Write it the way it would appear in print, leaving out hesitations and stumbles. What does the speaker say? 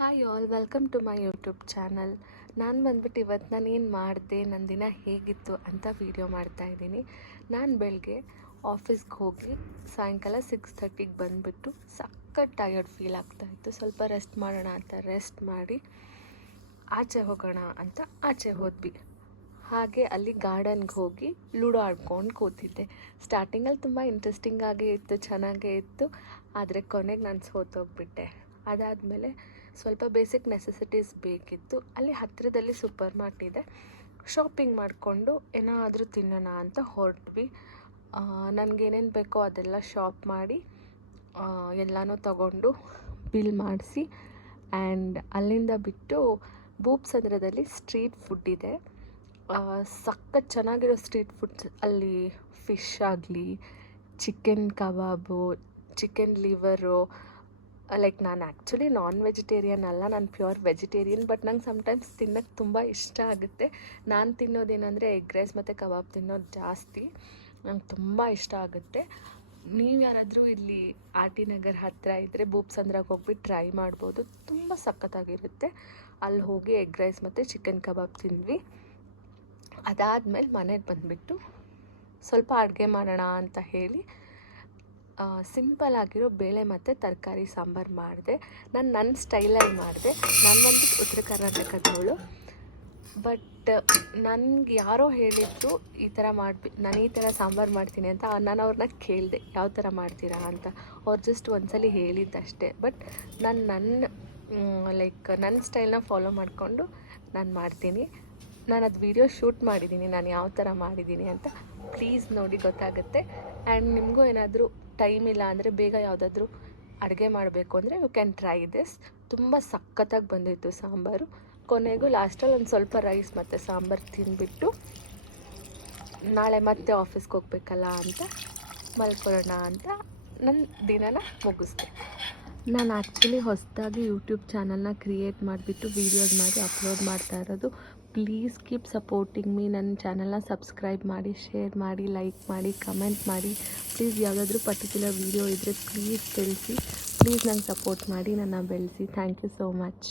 Hi all, welcome to my YouTube channel. ನಾನು ಬಂದ್ಬಿಟ್ಟು ಇವತ್ತು ನಾನು ಏನು ಮಾಡಿದೆ, ನನ್ನ ದಿನ ಹೇಗಿತ್ತು ಅಂತ ವೀಡಿಯೋ ಮಾಡ್ತಾಯಿದ್ದೀನಿ. ನಾನು ಬೆಳಗ್ಗೆ ಆಫೀಸ್ಗೆ ಹೋಗಿ ಸಾಯಂಕಾಲ 6:30ಗೆ ಬಂದುಬಿಟ್ಟು ಸಖತ್ ಟಯರ್ಡ್ ಫೀಲ್ ಆಗ್ತಾಯಿತ್ತು. ಸ್ವಲ್ಪ ರೆಸ್ಟ್ ಮಾಡೋಣ ಅಂತ ರೆಸ್ಟ್ ಮಾಡಿ ಆಚೆ ಹೋಗೋಣ ಅಂತ ಆಚೆ ಹೋದ್ವಿ. ಹಾಗೆ ಅಲ್ಲಿ ಗಾರ್ಡನ್ಗೆ ಹೋಗಿ ಲೂಡೋ ಆಡ್ಕೊಂಡು ಕೂತಿದ್ದೆ. ಸ್ಟಾರ್ಟಿಂಗಲ್ಲಿ ತುಂಬ ಇಂಟ್ರೆಸ್ಟಿಂಗ್ ಆಗೇ ಇತ್ತು, ಚೆನ್ನಾಗೇ ಇತ್ತು. ಆದರೆ ಕೊನೆಗೆ ನಾನು ಸೋತೋಗ್ಬಿಟ್ಟೆ. ಅದಾದಮೇಲೆ ಸ್ವಲ್ಪ ಬೇಸಿಕ್ ನೆಸೆಸಿಟೀಸ್ ಬೇಕಿತ್ತು. ಅಲ್ಲಿ ಹತ್ತಿರದಲ್ಲಿ ಸೂಪರ್ ಮಾರ್ಟ್ ಇದೆ. ಶಾಪಿಂಗ್ ಮಾಡಿಕೊಂಡು ಏನಾದರೂ ತಿನ್ನೋಣ ಅಂತ ಹೊರಟ್ವಿ. ನನಗೇನೇನು ಬೇಕೋ ಅದೆಲ್ಲ ಶಾಪ್ ಮಾಡಿ ಎಲ್ಲನೂ ತಗೊಂಡು ಬಿಲ್ ಮಾಡಿಸಿ ಆ್ಯಂಡ್ ಅಲ್ಲಿಂದ ಬಿಟ್ಟು ಬೂಪ್ಸಂದ್ರದಲ್ಲಿ ಸ್ಟ್ರೀಟ್ ಫುಡ್ ಇದೆ. ಸಖತ್ ಚೆನ್ನಾಗಿರೋ ಸ್ಟ್ರೀಟ್ ಫುಡ್ಸ್ ಅಲ್ಲಿ. ಫಿಶ್ ಆಗಲಿ, ಚಿಕನ್ ಕಬಾಬು, ಚಿಕನ್ ಲಿವರು. ಲೈಕ್ ನಾನು ಆ್ಯಕ್ಚುಲಿ ನಾನ್ ವೆಜಿಟೇರಿಯನ್ ಅಲ್ಲ, ನಾನು ಪ್ಯೂರ್ ವೆಜಿಟೇರಿಯನ್. ಬಟ್ ನಂಗೆ ಸಮ್ಟೈಮ್ಸ್ ತಿನ್ನೋಕ್ಕೆ ತುಂಬ ಇಷ್ಟ ಆಗುತ್ತೆ. ನಾನು ತಿನ್ನೋದೇನೆಂದರೆ ಎಗ್ ರೈಸ್ ಮತ್ತು ಕಬಾಬ್ ತಿನ್ನೋದು ಜಾಸ್ತಿ. ನಂಗೆ ತುಂಬ ಇಷ್ಟ ಆಗುತ್ತೆ. ನೀವು ಯಾರಾದರೂ ಇಲ್ಲಿ ಆರ್ ಟಿ ನಗರ್ ಹತ್ತಿರ ಇದ್ದರೆ ಬೂಪ್ಸಂದ್ರಾಗೆ ಹೋಗ್ಬಿಟ್ಟು ಟ್ರೈ ಮಾಡ್ಬೋದು. ತುಂಬ ಸಖತ್ತಾಗಿರುತ್ತೆ. ಅಲ್ಲಿ ಹೋಗಿ ಎಗ್ ರೈಸ್ ಮತ್ತು ಚಿಕನ್ ಕಬಾಬ್ ತಿಂದ್ವಿ. ಅದಾದಮೇಲೆ ಮನೆಗೆ ಬಂದುಬಿಟ್ಟು ಸ್ವಲ್ಪ ಅಡುಗೆ ಮಾಡೋಣ ಅಂತ ಹೇಳಿ ಸಿಂಪಲ್ ಆಗಿರೋ ಬೇಳೆ ಮತ್ತು ತರಕಾರಿ ಸಾಂಬಾರು ಮಾಡಿದೆ. ನಾನು ನನ್ನ ಸ್ಟೈಲಲ್ಲಿ ಮಾಡಿದೆ. ನಾನು ಬಂದ್ಬಿಟ್ಟು ಉತ್ತರ ಕರ್ನಾಟಕದವಳು. ಬಟ್ ನನಗೆ ಯಾರೋ ಹೇಳಿದ್ರು ಈ ಥರ ನಾನು ಈ ಥರ ಸಾಂಬಾರು ಮಾಡ್ತೀನಿ ಅಂತ. ನಾನು ಅವ್ರನ್ನ ಕೇಳಿದೆ ಯಾವ ಥರ ಮಾಡ್ತೀರಾ ಅಂತ. ಅವ್ರು ಜಸ್ಟ್ ಒಂದ್ಸಲಿ ಹೇಳಿದ್ದಷ್ಟೇ. ಬಟ್ ನನ್ನ ಸ್ಟೈಲ್ನ ಫಾಲೋ ಮಾಡಿಕೊಂಡು ನಾನು ಮಾಡ್ತೀನಿ. ನಾನು ಅದು ವೀಡಿಯೋ ಶೂಟ್ ಮಾಡಿದ್ದೀನಿ, ನಾನು ಯಾವ ಥರ ಮಾಡಿದ್ದೀನಿ ಅಂತ. ಪ್ಲೀಸ್ ನೋಡಿ, ಗೊತ್ತಾಗುತ್ತೆ. ಆ್ಯಂಡ್ ನಿಮಗೂ ಏನಾದರೂ ಟೈಮ್ ಇಲ್ಲ ಅಂದರೆ ಬೇಗ ಯಾವುದಾದ್ರೂ ಅಡುಗೆ ಮಾಡಬೇಕು ಅಂದರೆ ಯು ಕ್ಯಾನ್ ಟ್ರೈ ದಿಸ್. ತುಂಬ ಸಖತ್ತಾಗಿ ಬಂದಿತ್ತು ಸಾಂಬಾರು. ಕೊನೆಗೂ ಲಾಸ್ಟಲ್ಲಿ ಒಂದು ಸ್ವಲ್ಪ ರೈಸ್ ಮತ್ತು ಸಾಂಬಾರು ತಿಂದುಬಿಟ್ಟು ನಾಳೆ ಮತ್ತೆ ಆಫೀಸ್ಗೆ ಹೋಗ್ಬೇಕಲ್ಲ ಅಂತ ಮಲ್ಕೊಳ್ಳೋಣ ಅಂತ ನನ್ನ ದಿನನ ಮುಗಿಸ್ದೆ. ನಾನು ಆ್ಯಕ್ಚುಲಿ ಹೊಸದಾಗಿ ಯೂಟ್ಯೂಬ್ ಚಾನಲ್ನ ಕ್ರಿಯೇಟ್ ಮಾಡಿಬಿಟ್ಟು ವೀಡಿಯೋಸ್ ಮಾಡಿ ಅಪ್ಲೋಡ್ ಮಾಡ್ತಾ ಇರೋದು. Please keep supporting me. ನನ್ನ ಚಾನಲ್ನ ಸಬ್ಸ್ಕ್ರೈಬ್ ಮಾಡಿ, ಶೇರ್ ಮಾಡಿ, ಲೈಕ್ ಮಾಡಿ, ಕಮೆಂಟ್ ಮಾಡಿ. ಪ್ಲೀಸ್ ಯಾವುದಾದ್ರೂ ಪರ್ಟಿಕ್ಯುಲರ್ ವೀಡಿಯೋ ಇದ್ದರೆ ಪ್ಲೀಸ್ ತಿಳಿಸಿ. ಪ್ಲೀಸ್ ನಂಗೆ ಸಪೋರ್ಟ್ ಮಾಡಿ, ನನ್ನ ಬೆಳೆಸಿ. Thank you so much.